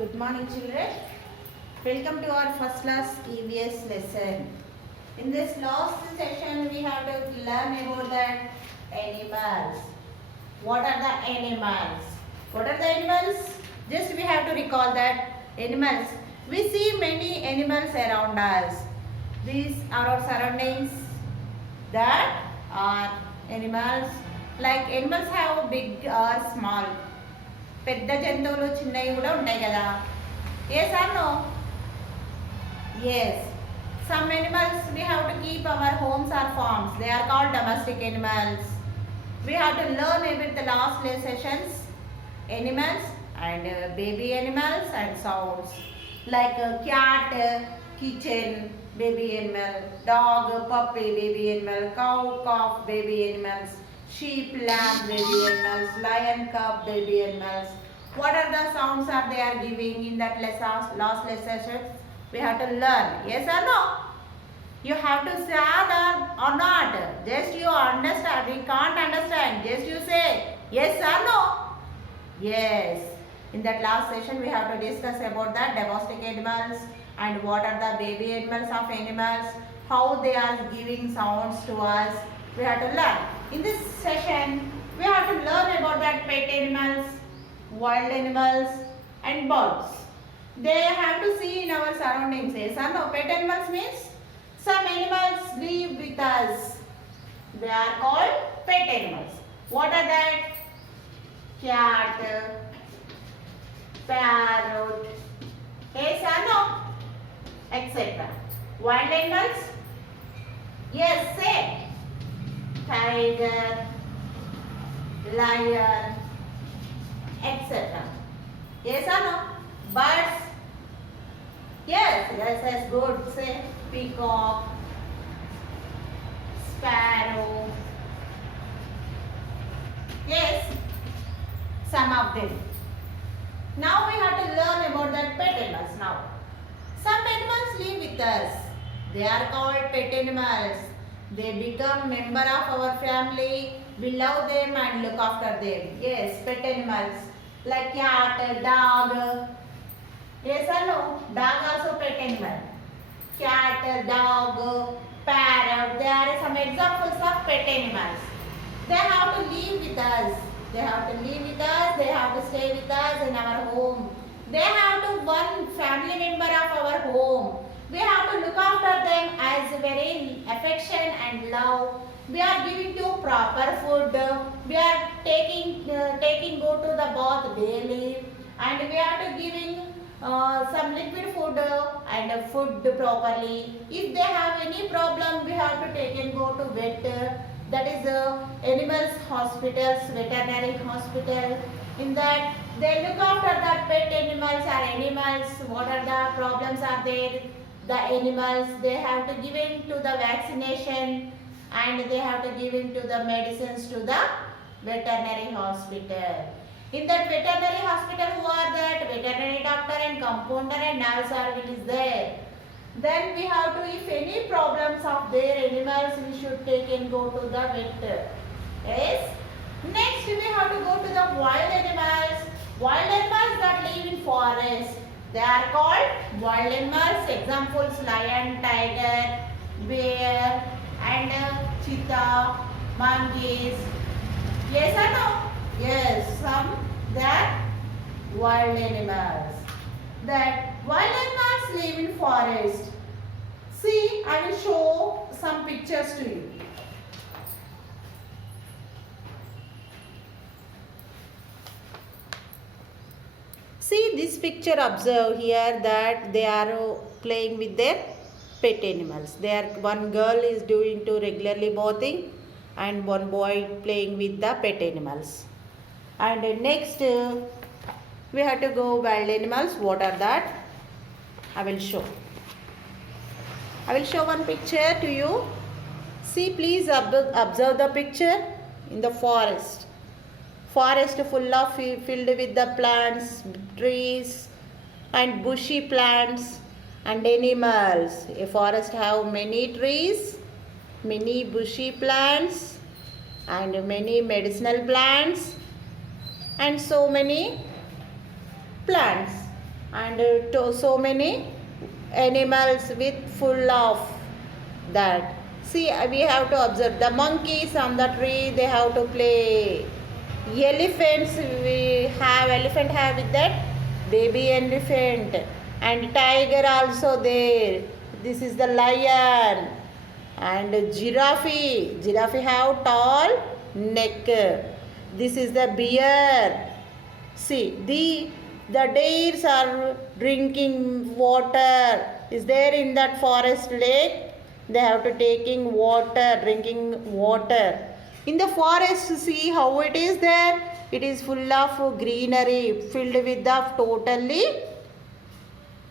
Good morning, children. Welcome to our first class EVS lesson. In this last session, we have to learn about the animals. What are the animals? What are the animals? Just we have to recall that animals. We see many animals around us. These are our surroundings. That are animals. Like animals have big or small. పెద్ద జంతువులు చిన్నవి కూడా ఉంటాయి కదా. Yes or no? Yes. Some animals we have to keep our homes or farms. They are called domestic animals. We have to learn about the last sessions animals and baby animals and sounds like cat, kitchen, baby animal, dog, puppy, baby animal, cow, calf, baby animals, sheep, lamb, baby animals, lion, cub, baby animals. What are the sounds are they are giving in that last session? We have to learn. Yes or no? You have to say that or not. Just you understand. We can't understand. Just you say yes or no. Yes. In that last session, we have to discuss about the domestic animals and what are the baby animals of animals, how they are giving sounds to us. We have to learn. In this session, we have to learn about that pet animals, wild animals and birds. They have to see in our surroundings. Yes or no? Pet animals means some animals live with us. They are called pet animals. What are that? Cat, parrot, yes or no? Etc. Wild animals? Yes, say. Tiger, lion, etc. Yes or no? Birds? Yes, good. Say peacock, sparrow. Yes, some of them. Now we have to learn about that pet animals now. Some animals live with us. They are called pet animals. They become member of our family. We love them and look after them. Yes, pet animals like cat, dog. Yes or no? Dog also pet animal. Cat, dog, parrot. They are some examples of pet animals. They have to live with us. They have to live with us. They have to stay with us in our home. They have to one family member of our home. We have to look after them as very affection and love. We are giving to proper food. We are taking go to the bath daily, and we are to giving some liquid food and food properly. If they have any problem, we have to take and go to vet. That is animals hospitals, veterinary hospital. In that they look after the pet animals or animals. What are the problems are there? The animals, they have to give in to the vaccination and they have to give in to the medicines to the veterinary hospital. In that veterinary hospital, who are that? Veterinary doctor and compounder and nurse are is there. Then we have to, if any problems of their animals, we should take and go to the vet. Yes. Next we have to go to the wild animals. Wild animals that live in forest. They are called wild animals. Examples lion, tiger, bear and cheetah, monkeys. Yes or no? Yes, some that wild animals. That wild animals live in forest. See, I will show some pictures to you. See this picture, observe here that they are playing with their pet animals. One girl is doing to regularly bathing and one boy playing with the pet animals. And next we have to go wild animals. What are that? I will show one picture to you. See, please observe the picture in the forest. Forest filled with the plants, trees and bushy plants and animals. A forest have many trees, many bushy plants and many medicinal plants and so many plants. and so many animals with full of that. See, we have to observe the monkeys on the tree, they have to play. Elephants, elephant have with that baby elephant, and tiger also there. This is the lion, and giraffe have tall neck. This is the bear. See, the deers are drinking water. Is there in that forest lake? They have to taking water, drinking water. In the forest, see how it is there. It is full of greenery, filled with the totally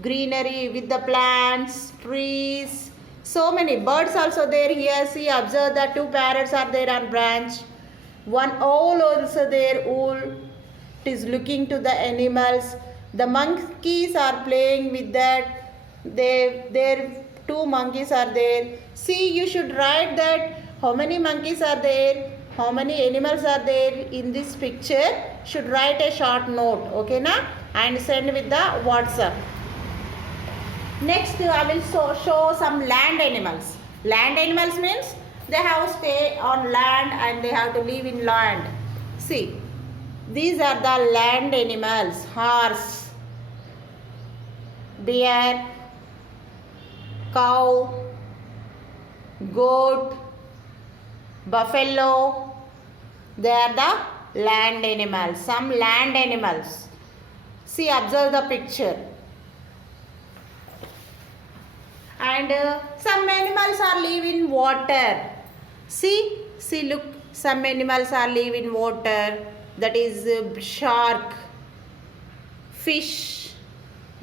greenery with the plants, trees. So many birds also there. Here, see, observe that two parrots are there on branch. One owl also there. Owl is looking to the animals. The monkeys are playing with that. Their two monkeys are there. See, you should write that how many monkeys are there, how many animals are there in this picture. Should write a short note, okay na, and send with the WhatsApp. Next, I will show some land animals. Land animals means they have to stay on land and they have to live in land. See, these are the land animals: horse, deer, cow, goat, buffalo. They are the land animals. Some land animals. See, observe the picture. And some animals are live in water. See, look, some animals are live in water. That is shark, fish,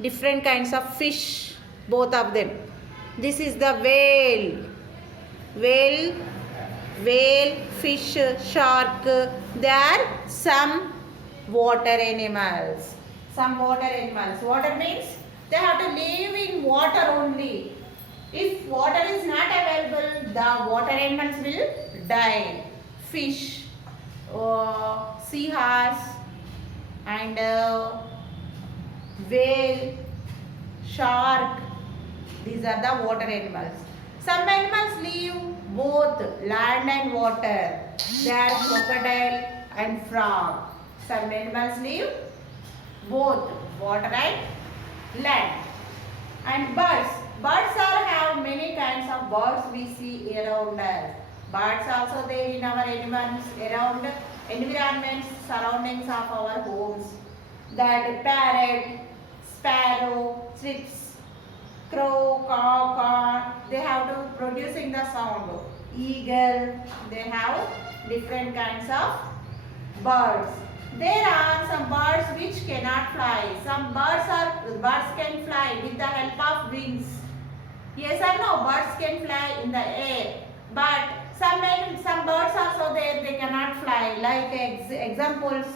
different kinds of fish, both of them. This is the whale, fish, shark. They are some water animals. Water means they have to live in water only. If water is not available, the water animals will die. Fish, seahorse, and whale, shark. These are the water animals. Some animals live both land and water. They are crocodile and frog. Some animals live both water and land. And birds. Have many kinds of birds we see around us. Birds also there in our environments, surroundings of our homes. That parrot, sparrow, chicks, crow, cock, they have to producing the sound. Eagle, they have different kinds of birds. There are some birds which cannot fly. Some birds can fly with the help of wings. Yes or no? Birds can fly in the air. But some birds also there, they cannot fly. Like examples,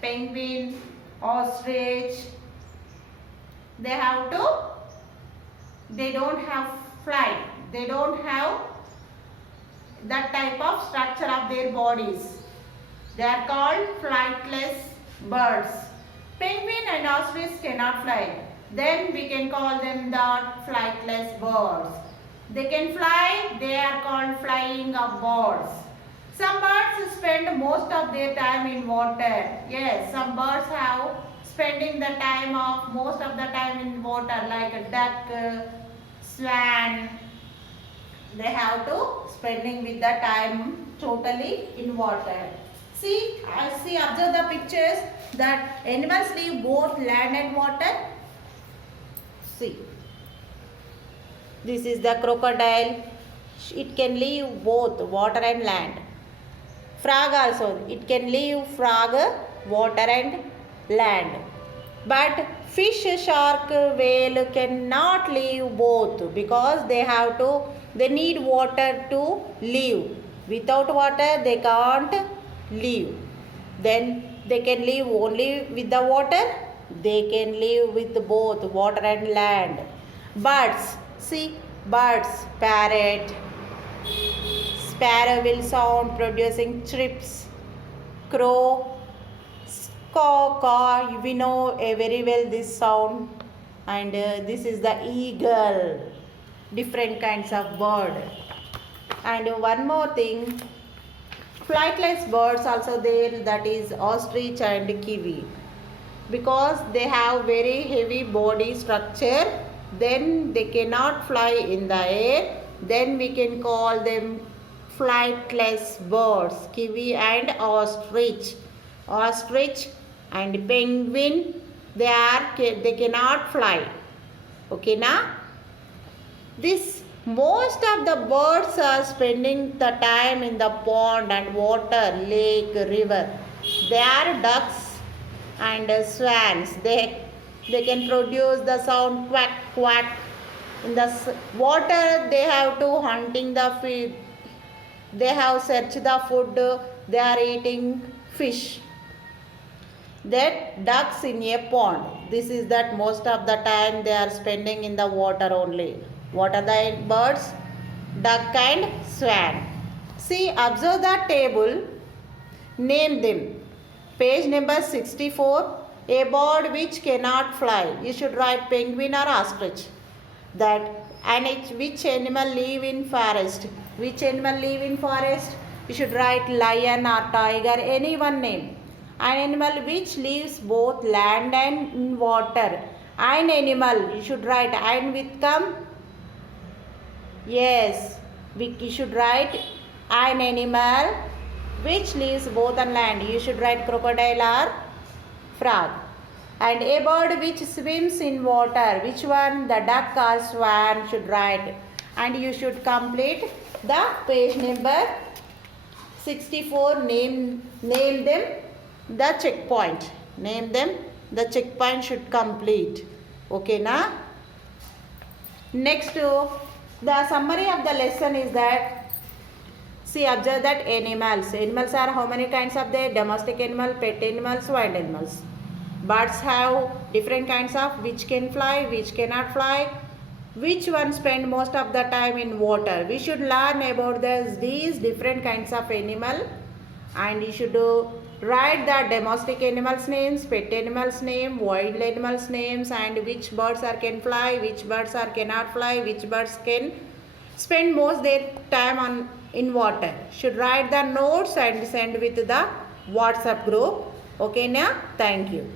penguin, ostrich. They don't have flight. They don't have that type of structure of their bodies. They are called flightless birds. Penguin and ostrich cannot fly. Then we can call them the flightless birds. They can fly, they are called flying of birds. Some birds spend most of their time in water. Yes, some birds have spending the most of the time in water, like a duck, swan. They have to spending with the time totally in water. See, observe the pictures that animals live both land and water. See, this is the crocodile. It can live both water and land. Frog also, it can live water and land. But fish, shark, whale cannot live both because they need water to live. Without water they can't live. Then they can live only with the water. They can live with both water and land. Birds, parrot, sparrow will sound producing chirps. Crow, Caw, caw, we know very well this sound. And this is the eagle. Different kinds of bird. And one more thing, flightless birds also there, that is ostrich and kiwi. Because they have very heavy body structure, then they cannot fly in the air, then we can call them flightless birds, kiwi and ostrich. Ostrich and penguin, they cannot fly. Okay na? This most of the birds are spending the time in the pond and water, lake, river. They are ducks and swans. They can produce the sound quack quack. In the water they have to hunting the feed. They have searched the food. They are eating fish. That ducks in a pond. This is that most of the time they are spending in the water only. What are the birds? Duck and swan. See, observe the table. Name them. Page number 64. A bird which cannot fly. You should write penguin or ostrich. That and which animal live in forest? Which animal live in forest? You should write lion or tiger. Any one name. An animal which lives both land and in water. An animal. You should write and with come. Yes. You should write an animal which lives both on land. You should write crocodile or frog. And a bird which swims in water. Which one? The duck or swan should write. And you should complete the page number 64. Name them the checkpoint. Name them. The checkpoint should complete. Okay na? Next, the summary of the lesson is that, see, observe that animals. Animals are how many kinds of they? Domestic animal, pet animals, wild animals. Birds have different kinds of which can fly, which cannot fly. Which one spend most of the time in water? We should learn about these different kinds of animal, and you should write the domestic animals names, pet animals name, wild animals names, and which birds are can fly, which birds are cannot fly, which birds can spend most their time in water. Should write the notes and send with the WhatsApp group. Okay na? Thank you.